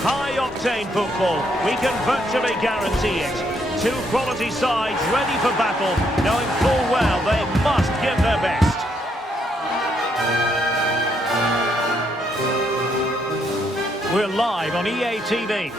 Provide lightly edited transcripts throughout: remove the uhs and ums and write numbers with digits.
High-octane football, we can virtually guarantee it. Two quality sides ready for battle, knowing full well they must give their best. We're live on EA TV.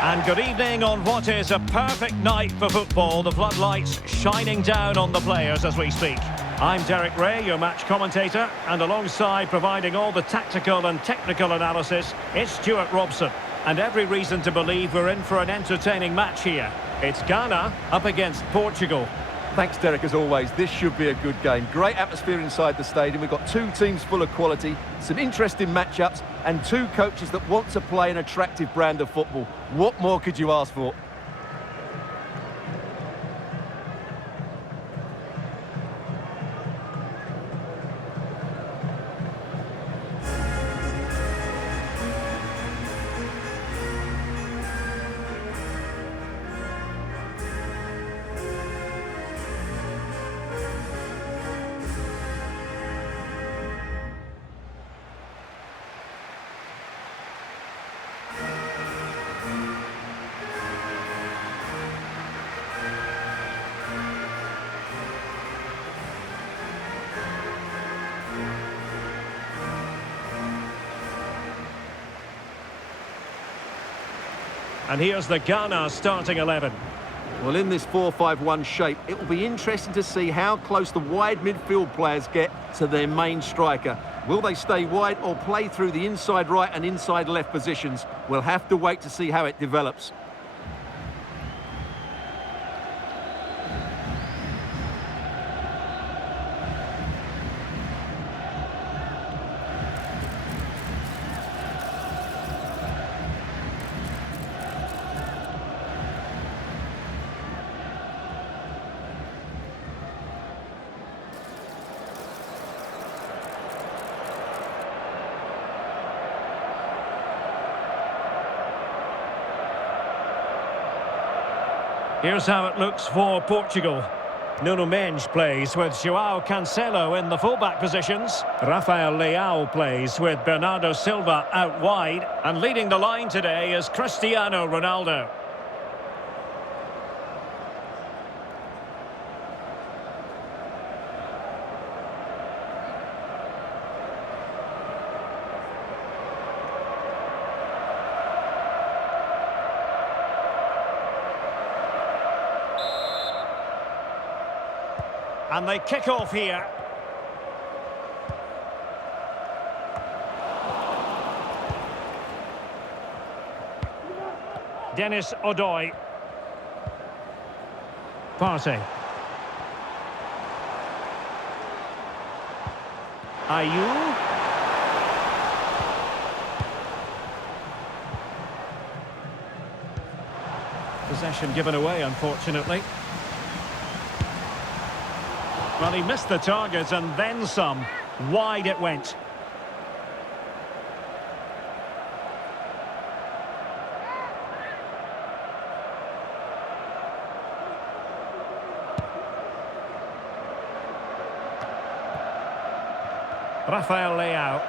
And good evening on what is a perfect night for football. The floodlights shining down on the players as we speak. I'm Derek Ray, your match commentator, and alongside providing all the tactical and technical analysis, it's Stuart Robson. And every reason to believe we're in for an entertaining match here. It's Ghana up against Portugal. Thanks, Derek, as always. This should be a good game. Great atmosphere inside the stadium. We've got two teams full of quality, some interesting matchups, and two coaches that want to play an attractive brand of football. What more could you ask for? And here's the Ghana starting 11. Well, in this 4-5-1 shape, it will be interesting to see how close the wide midfield players get to their main striker. Will they stay wide or play through the inside right and inside left positions? We'll have to wait to see how it develops. Here's how it looks for Portugal. Nuno Mendes plays with João Cancelo in the fullback positions. Rafael Leao plays with Bernardo Silva out wide. And leading the line today is Cristiano Ronaldo. And they kick off here. Dennis Odoi. Partey. Ayew. Possession given away, unfortunately. Well, he missed the target and then some. Wide it went. Rafael Leao.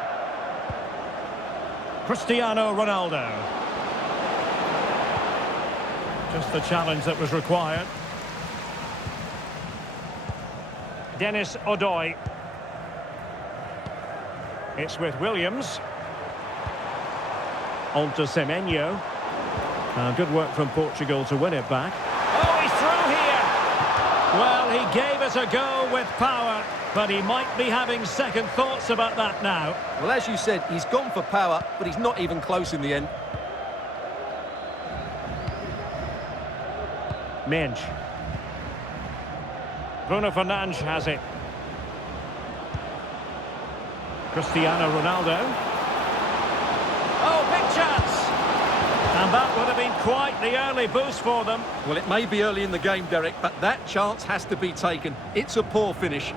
Cristiano Ronaldo. Just the challenge that was required. Dennis Odoi. It's with Williams. On to Semenyo. Good work from Portugal to win it back. Oh, he's through here! Well, he gave it a go with power, but he might be having second thoughts about that now. Well, as you said, he's gone for power, but he's not even close in the end. Mendes. Bruno Fernandes has it. Cristiano Ronaldo. Oh, big chance! And that would have been quite the early boost for them. Well, it may be early in the game, Derek, but that chance has to be taken. It's a poor finish.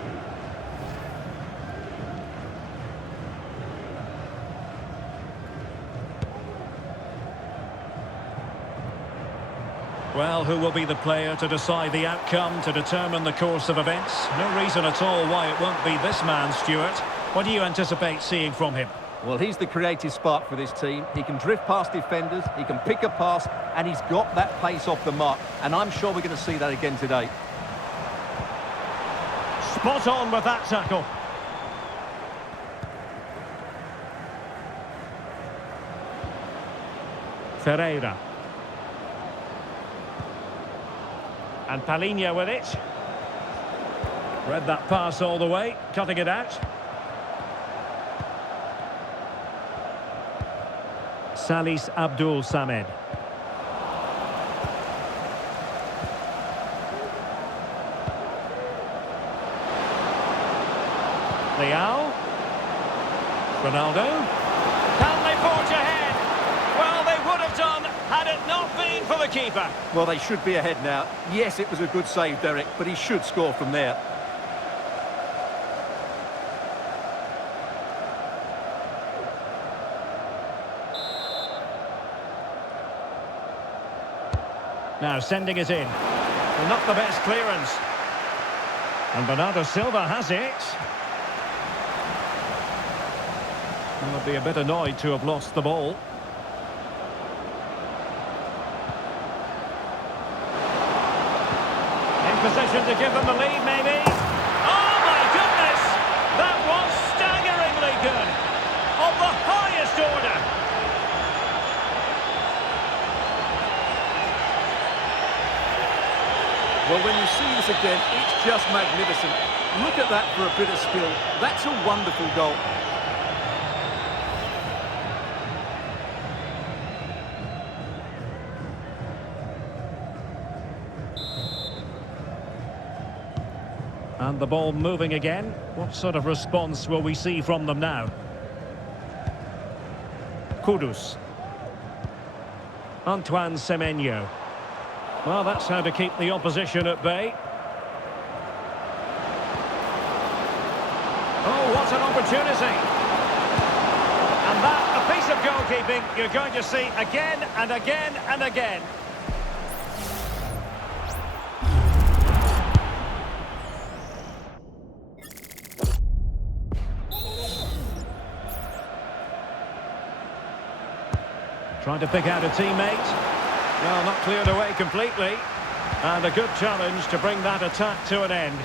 Well, who will be the player to decide the outcome, to determine the course of events? No reason at all why it won't be this man, Stuart. What do you anticipate seeing from him? Well, he's the creative spark for this team. He can drift past defenders, he can pick a pass, and he's got that pace off the mark. And I'm sure we're going to see that again today. Spot on with that tackle. Ferreira. And Palinha with it. Read that pass all the way, cutting it out. Salis Abdul Samed. Leao. Ronaldo. Can they forge ahead? Well, they would have done had it not been for the keeper. Well, they should be ahead now. Yes, it was a good save, Derek, but he should score from there. Now sending it in. Well, not the best clearance. And Bernardo Silva has it. Well, they'll be a bit annoyed to have lost the ball. In position to give them the lead, maybe. Oh, my goodness! That was staggeringly good. Of the highest order. Well, when you see this again, it's just magnificent. Look at that for a bit of skill. That's a wonderful goal. And the ball moving again. What sort of response will we see from them now? Kudus. Antoine Semenyo. Well, that's how to keep the opposition at bay. Oh, what an opportunity. And that, a piece of goalkeeping you're going to see again and again and again. Trying to pick out a teammate. Well, not cleared away completely. And a good challenge to bring that attack to an end.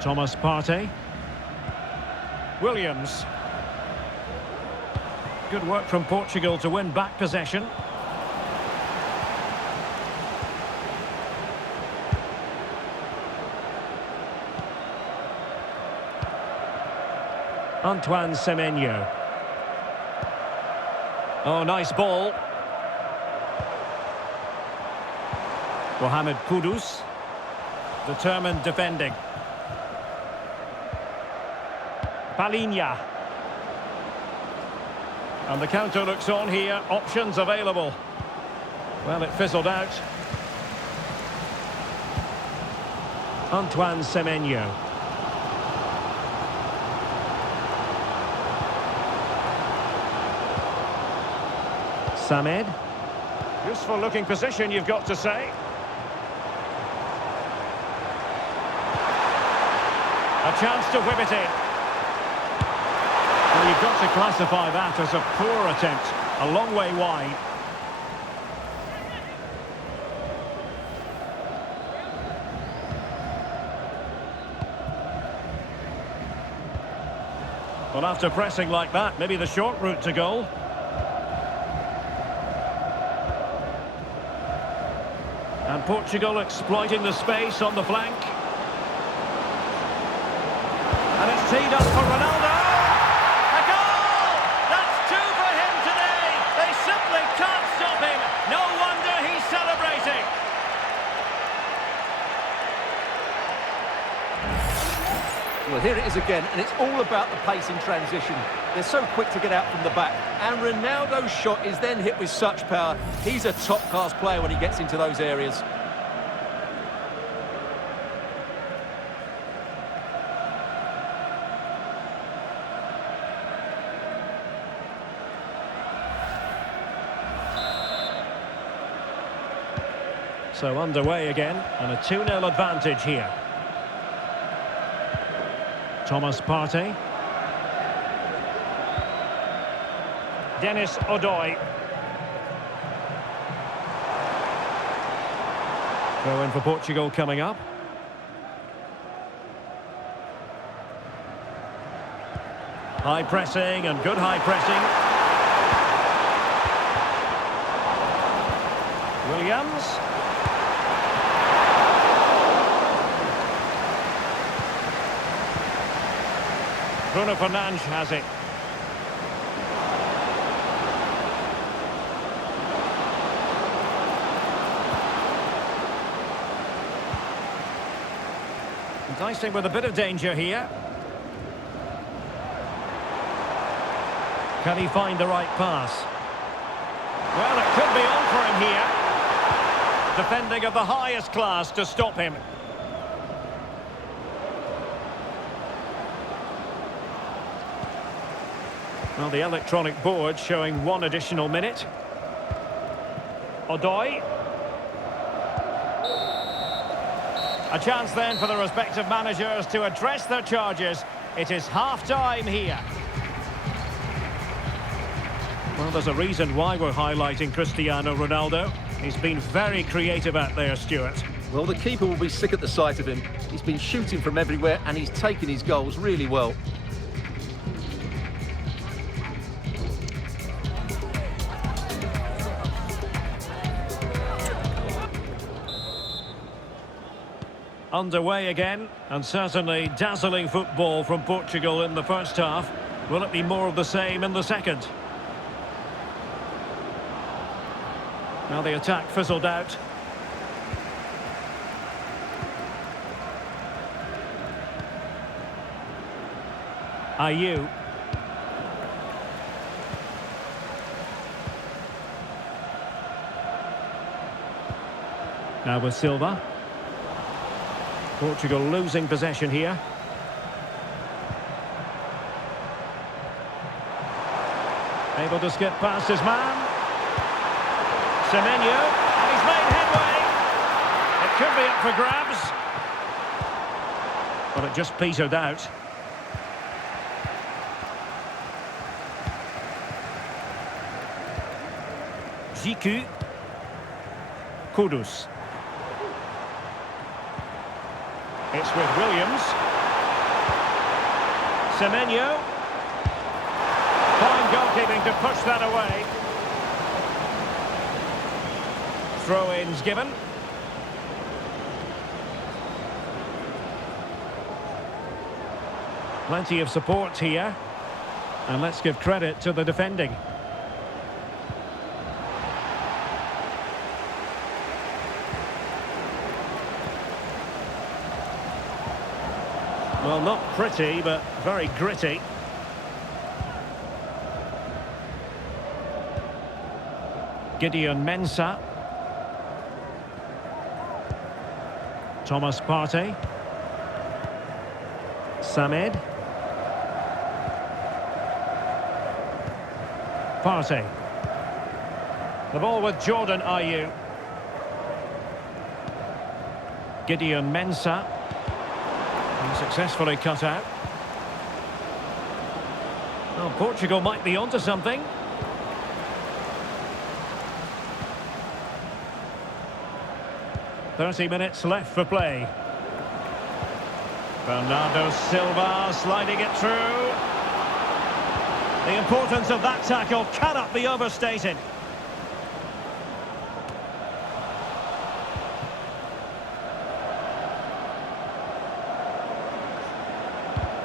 Thomas Partey. Williams. Good work from Portugal to win back possession. Antoine Semenyo. Oh, nice ball. Mohamed Kudus. Determined defending. Palinha. And the counter looks on here. Options available. Well, it fizzled out. Antoine Semenyo. Samed. Useful looking position, you've got to say. A chance to whip it in. Well, you've got to classify that as a poor attempt. A long way wide. Well, after pressing like that, maybe the short route to goal. And Portugal exploiting the space on the flank. And it's teed up for Ronaldo. A goal! That's two for him today. They simply can't stop him. No wonder he's celebrating. Well, here it is again, and it's all about the pace in transition. They're so quick to get out from the back. And Ronaldo's shot is then hit with such power. He's a top-class player when he gets into those areas. So underway again, and a 2-0 advantage here. Thomas Partey. Dennis Odoi. Throw in for Portugal coming up. High pressing and good high pressing. Williams. Bruno Fernandes has it. Enticing with a bit of danger here. Can he find the right pass? Well, it could be on for him here. Defending of the highest class to stop him. Well, the electronic board showing 1 additional minute. Odoi. A chance then for the respective managers to address their charges. It is half-time here. Well, there's a reason why we're highlighting Cristiano Ronaldo. He's been very creative out there, Stuart. Well, the keeper will be sick at the sight of him. He's been shooting from everywhere and he's taken his goals really well. Underway again, and certainly dazzling football from Portugal in the first half. Will it be more of the same in the second? Now the attack fizzled out. Ayew. Now with Silva. Portugal losing possession here. Able to skip past his man. Semenyo, and he's made headway. It could be up for grabs. But it just petered out. Jiku. Kudus. It's with Williams. Semenyo. Fine goalkeeping to push that away. Throw-ins given. Plenty of support here. And let's give credit to the defending. Well, not pretty, but very gritty. Gideon Mensah. Thomas Partey. Samed. Partey. The ball with Jordan Ayew. Gideon Mensah. Successfully cut out. Well, Portugal might be onto something. "30 minutes left for play. Bernardo Silva sliding it through. The importance of that tackle cannot be overstated.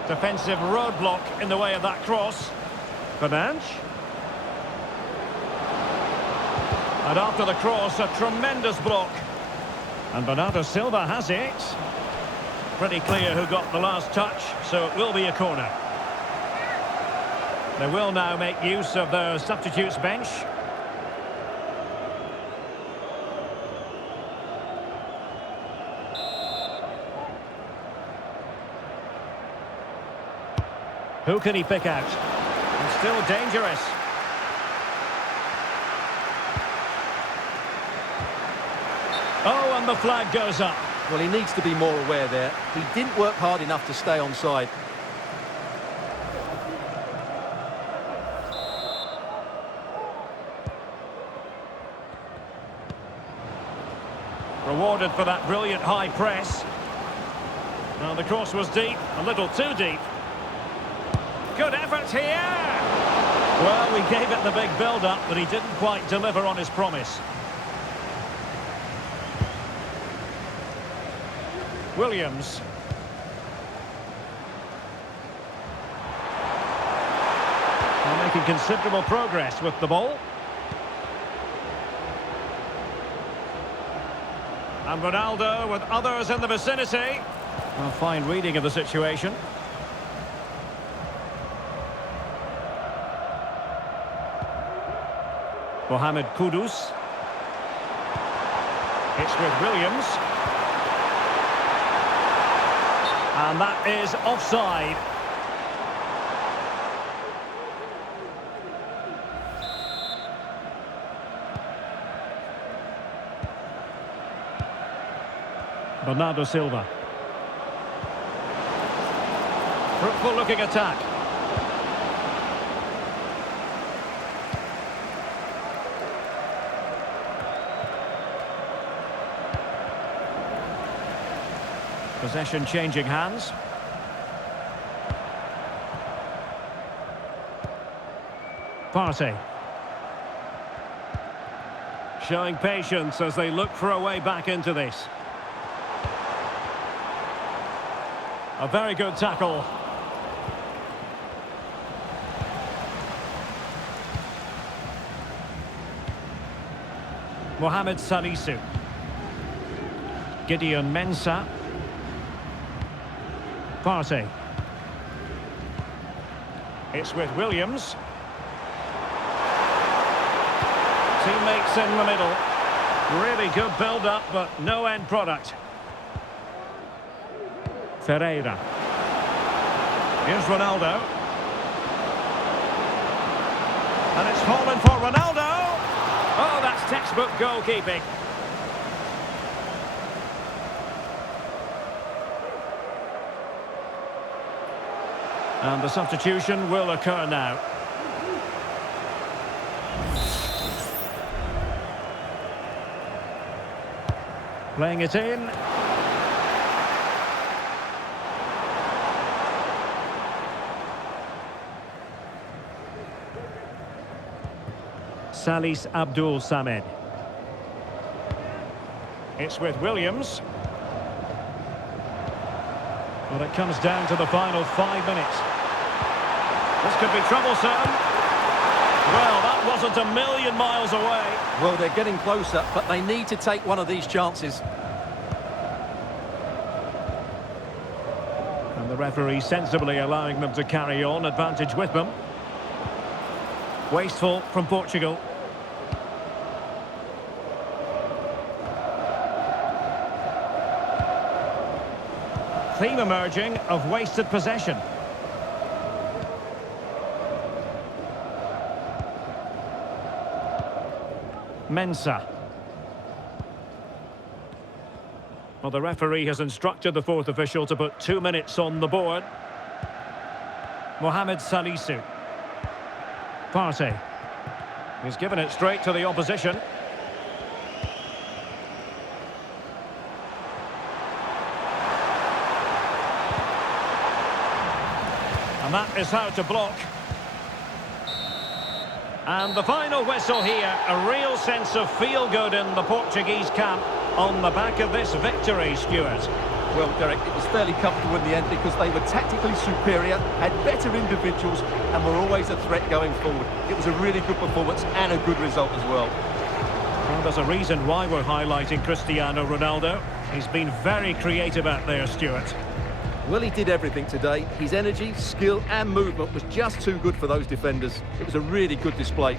Defensive roadblock in the way of that cross. Fernandes. And after the cross, a tremendous block. And Bernardo Silva has it. Pretty clear who got the last touch, so it will be a corner. They will now make use of their substitutes bench. Who can he pick out? And still dangerous. Oh, and the flag goes up. Well, he needs to be more aware there. He didn't work hard enough to stay onside. Rewarded for that brilliant high press. Well, the cross was deep, a little too deep. Good effort here! Well, we gave it the big build-up, but he didn't quite deliver on his promise. Williams. They're making considerable progress with the ball. And Ronaldo with others in the vicinity. A fine reading of the situation. Mohamed Kudus. It's with Williams. And that is offside. Bernardo Silva. Fruitful looking attack. Possession changing hands. Partey. Showing patience as they look for a way back into this. A very good tackle. Mohamed Salisu. Gideon Mensah. Partey. It's with Williams. Teammates in the middle. Really good build-up, but no end product. Ferreira. Here's Ronaldo. And it's fallen for Ronaldo. Oh, that's textbook goalkeeping. And the substitution will occur now. Playing it in. Salis Abdul Samed. It's with Williams. Well, it comes down to the final 5 minutes. This could be troublesome. Well, that wasn't a million miles away. Well, they're getting closer, but they need to take one of these chances. And the referee sensibly allowing them to carry on, advantage with them. Wasteful from Portugal. Theme emerging of wasted possession. Mensah. Well, the referee has instructed the fourth official to put 2 minutes on the board. Mohamed Salisu. Partey. He's given it straight to the opposition. And that is how to block. And the final whistle here, a real sense of feel-good in the Portuguese camp on the back of this victory, Stuart. Well, Derek, it was fairly comfortable in the end because they were tactically superior, had better individuals, and were always a threat going forward. It was a really good performance and a good result as well. Well, there's a reason why we're highlighting Cristiano Ronaldo. He's been very creative out there, Stuart. Well, he did everything today. His energy, skill and movement was just too good for those defenders. It was a really good display.